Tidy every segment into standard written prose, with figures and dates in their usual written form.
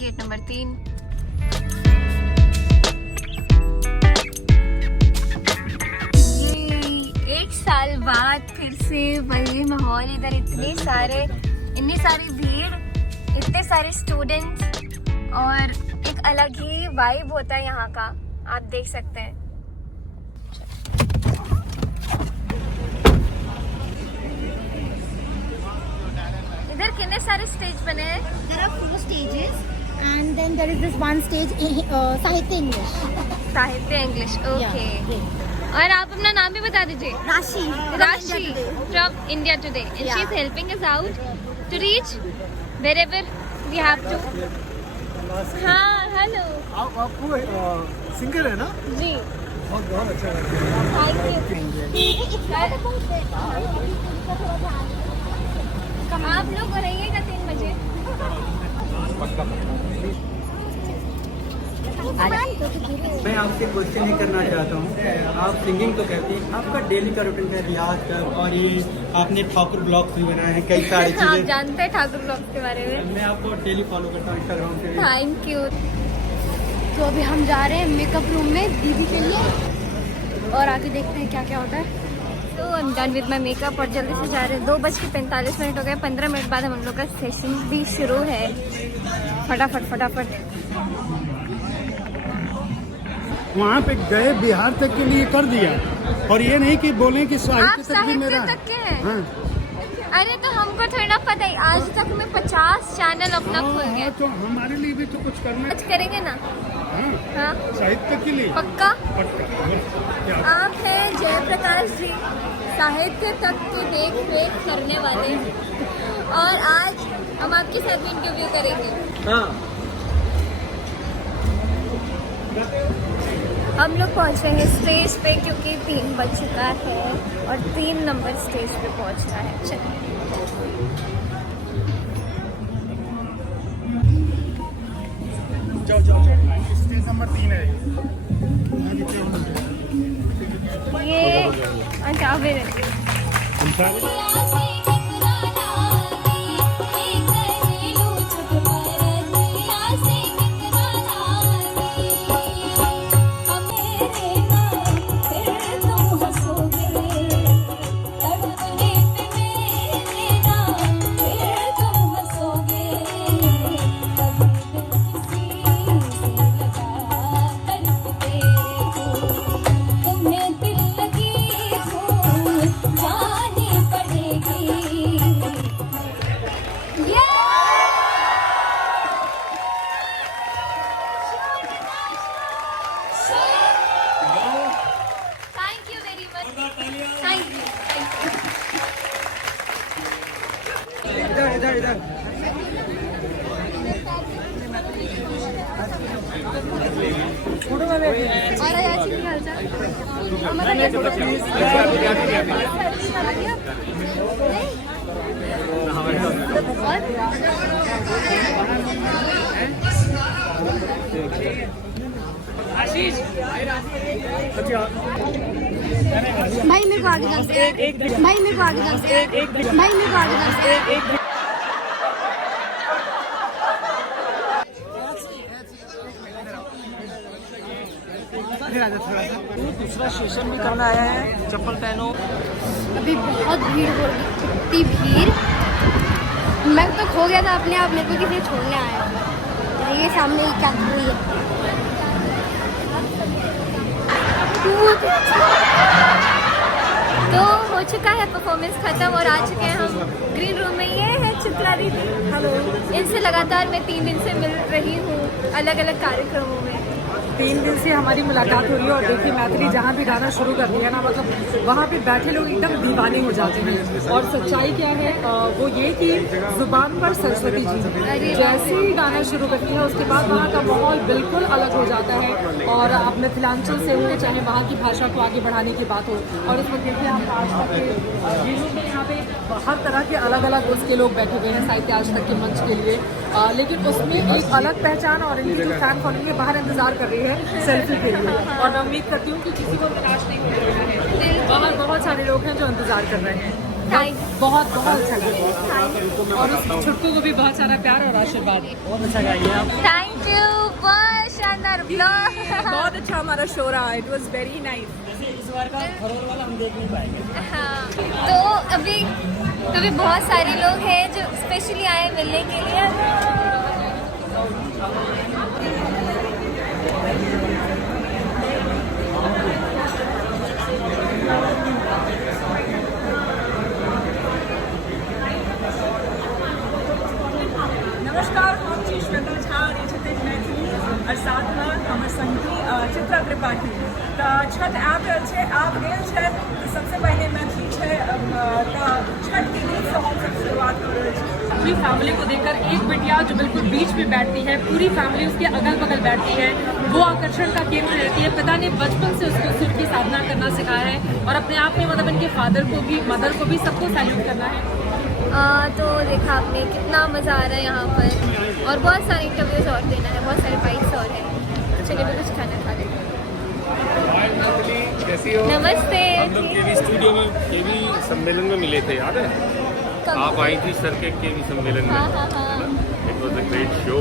Gate number 3। ये 1 साल बाद फिर से वही माहौल, इधर इतनी सारी भीड़, इतने सारे स्टूडेंट्स और एक अलग ही वाइब होता है यहाँ का, आप देख सकते हैं। इधर कितने सारे स्टेज बने हैं? There are 4 stages and then there is this one stage Sahitya English. Sahitya English, okay. और आप अपना नाम भी बता दीजिए। Rashi from India Today and she is helping us out to reach wherever we have to. हाँ हेलो, आपको सिंगर है ना? जी बहुत अच्छा लगा। आप लोग रहिएगा 3 बजे। मैं आपसे क्वेश्चन ही करना चाहता हूँ, आप सिंगिंग तो करती हैं, आपका डेली का रूटीन है रियाज का, और ये आपने ठाकुर ब्लॉग्स भी बनाए हैं, कई सारी आप चीजें। जानते हैं ठाकुर ब्लॉग्स के बारे में? मैं आपको डेली फॉलो करता हूँ इंस्टाग्राम पे। Thank you. तो अभी हम जा रहे हैं मेकअप रूम में दीदी के लिए और आगे देखते हैं क्या क्या होता है। तो I am done with my makeup और जल्दी से जा रहे हैं। 2:45 हो गए। 15 मिनट बाद हम लोग का सेशन भी शुरू है। फटाफट। वहाँ पे गए, बिहार तक के लिए कर दिया, और ये नहीं कि बोले कि आप साहित्य तक भी मेरा साहित्य तक के हैं? हाँ। अरे तो हमको थोड़ा ना पता है, आज तक में 50 चैनल अपना खुल हाँ, गए। तो हमारे लिए भी तो कुछ करना कुछ करेंगे ना? हाँ, हाँ साहित्य के लिए पक्का। पक्का। आप हैं जयप्रकाश जी, साहित्य तक की देख रेख करने वाले, और आज हम आपके साथ भी इंटरव्यू करेंगे। हाँ। हम लोग पहुंच रहे हैं स्टेज पे क्योंकि 3 बज चुका है और 3 नंबर स्टेज पे पहुंचना है। चलिए जाओ। स्टेज नंबर 3 है ये। अच्छा फिर thank you very much. Thank you. इधर। और याची की हालचाल? हमारा भाई मेरे को आगे जाना है। भाई मेरे को आगे जाना है। भाई मेरे को आगे जाना है। दूसरा सेशन भी करना आया है, चप्पल पहनो। अभी बहुत भीड़ हो रही है, इतनी भीड़, मैं तो खो गया था अपने आप। मेरे को किसी छोड़ने आया। ये सामने ही क्या हुई है। तो हो चुका है परफॉर्मेंस खत्म और आ चुके हैं हम ग्रीन रूम में। ये है चित्रा दीदी, हेलो। इनसे लगातार मैं 3 दिन से मिल रही हूँ अलग अलग कार्यक्रमों में। 3 दिन से हमारी मुलाकात हो रही है और देखिए मैथिली जहाँ भी गाना शुरू कर दिया ना, मतलब वहाँ पे बैठे लोग एकदम दीवाने हो जाते हैं। और सच्चाई क्या है वो ये कि जुबान पर सरस्वती जी जैसे ही गाना शुरू करती है उसके बाद वहाँ का माहौल बिल्कुल अलग हो जाता है। और आप मिथिलांचल से हो, चाहे वहाँ की भाषा को आगे बढ़ाने की बात हो, और उसमें देखिए हम आज तक के यहाँ पे हर तरह के अलग अलग उसके लोग बैठे हुए हैं साहित्य आज तक के मंच के लिए। लेकिन उसमें एक अलग पहचान और इनकी जो फैन फॉलोइंग है बाहर इंतजार कर रही है सेल्फी के लिए। और मैं उम्मीद करती हूँ कि किसी को तलाश नहीं हो रहा है, बाहर बहुत सारे लोग हैं जो इंतजार कर रहे हैं। बहुत बहुत अच्छा लगा और उस छुट्टू को भी बहुत सारा प्यार और आशीर्वाद। बहुत अच्छा गाइए आप। थैंक यू, बहुत शानदार ब्लॉग। बहुत अच्छा हमारा शो रहा, इट वाज वेरी नाइस। जैसे इस बार का फरोर वाला हम देख नहीं पाएंगे। हाँ, तो अभी बहुत सारे लोग हैं जो स्पेशली आए मिलने के लिए। नमस्कार, हम छी श्वेता झा और ये छते मैथिली और साथ में हमर संगी चित्रा त्रिपाठी। तो छठ आबि रहल छै, आब गेल छै, तो सबसे पहले मैथिली छै, तो छठ के गीत से हम सब शुरुआत कर रहल छी। पूरी फैमिली को देखकर एक बिटिया जो बिल्कुल बीच में बैठती है, पूरी फैमिली उसके अगल बगल बैठती है, वो आकर्षण का केंद्र रहती है। पिता ने बचपन से उसको सुर की साधना करना सिखाया है और अपने आप में मतलब इनके फादर को भी, मदर को भी, सबको सैल्यूट करना है। तो देखा आपने कितना मज़ा आ रहा है यहाँ पर, और बहुत सारे इंटरव्यूज और देना है, बहुत सारे बाइक्स और हैं। चलिए भी कुछ खाना खा लेते हैं। कैसी हो? नमस्ते। हम लोग केवी स्टूडियो में केवी सम्मेलन में मिले थे, याद है? आप आई थी सर के केवी सम्मेलन में। हाँ। It was a great show.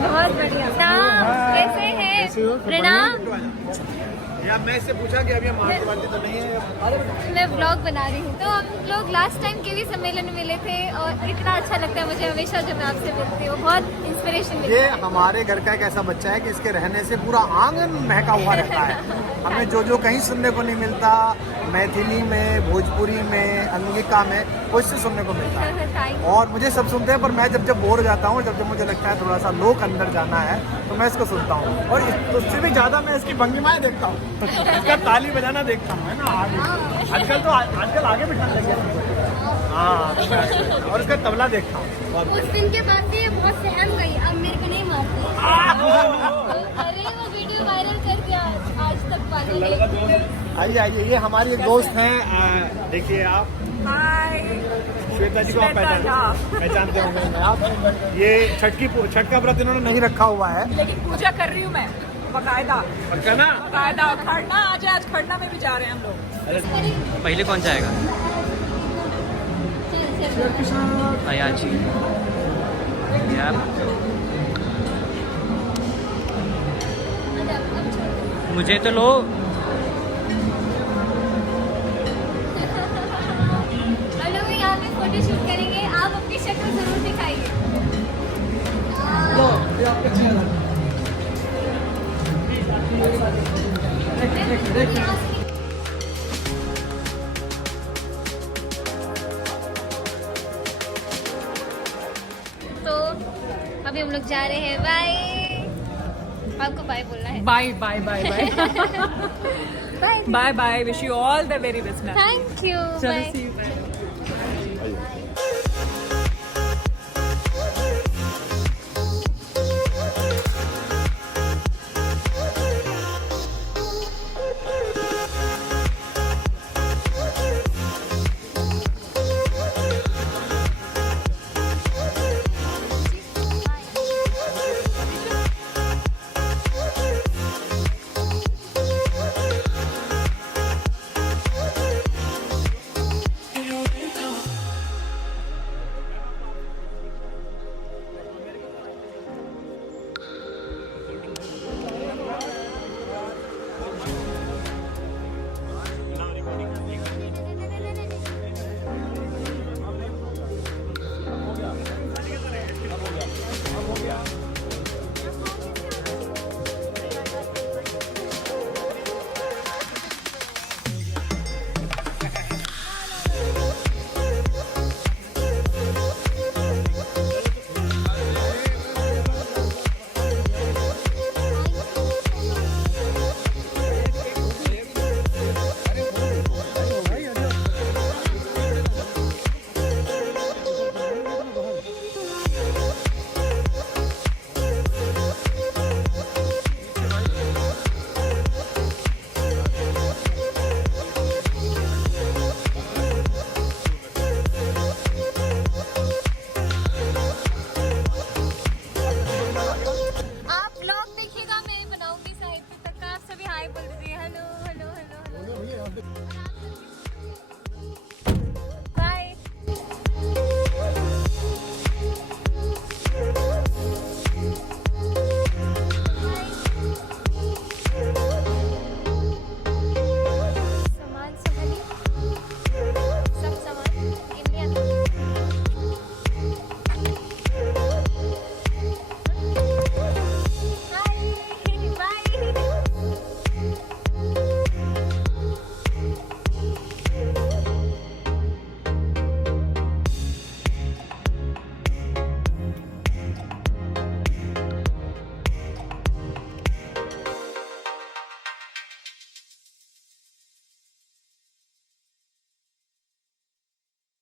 बहुत बढ़िया। प्रणाम, कैसे हैं? प्रणाम। यार मैं इससे पूछा कि अभी हम मार्क्सवादी तो नहीं है। मैं व्लॉग बना रही हूँ। तो हम लोग लास्ट टाइम केवी सम्मेलन में मिले थे और इतना अच्छा लगता है मुझे हमेशा जब मैं आपसे मिलती हूँ, बहुत इंस्पिरेशन मिलती ये है। हमारे घर का एक ऐसा बच्चा है कि इसके रहने से पूरा आंगन महका हुआ रहता है। हमें जो कहीं सुनने को नहीं मिलता, मैथिली में, भोजपुरी में, अंगिका में, वो इससे सुनने को मिलता है। और मुझे सब सुनते हैं, पर मैं जब बोर हो जाता हूँ, जब मुझे लगता है थोड़ा सा लोक अंदर जाना है, तो मैं इसको सुनता हूँ। और उससे भी ज़्यादा मैं इसकी भंगिमाएं देखता हूँ, इसका ताली बजाना देखता हूँ, है ना। आजकल आगे बिठाने लगे हैं। हाँ, और इसका तबला देखता हूँ। उस दिन के बाद से ये बहुत सहम गई, अब मेरे को नहीं मारती। अरे वो वीडियो वायरल कर दिया आज तक वाले ने। आइए, ये हमारी एक दोस्त हैं, देखिए आप, हाय, श्वेता जी को आप श्वेता, पहचानते होंगे आप। ये छठ का व्रत इन्होंने नहीं रखा हुआ है, लेकिन पूजा कर रही हूँ मैं बकायदा। बकायदा खरना, आज खरना में भी जा रहे हैं हम लोग। पहले कौन जाएगा? अयाची यार, मुझे तो लो। हम लोग यहाँ पे फोटो शूट करेंगे, आप अपनी शक्ल जरूर दिखाइए। तो अभी हम लोग जा रहे हैं, बाय। आपको बाय बोलना है। Bye bye bye bye bye bye. Wish you all the very best. Thank you, bye.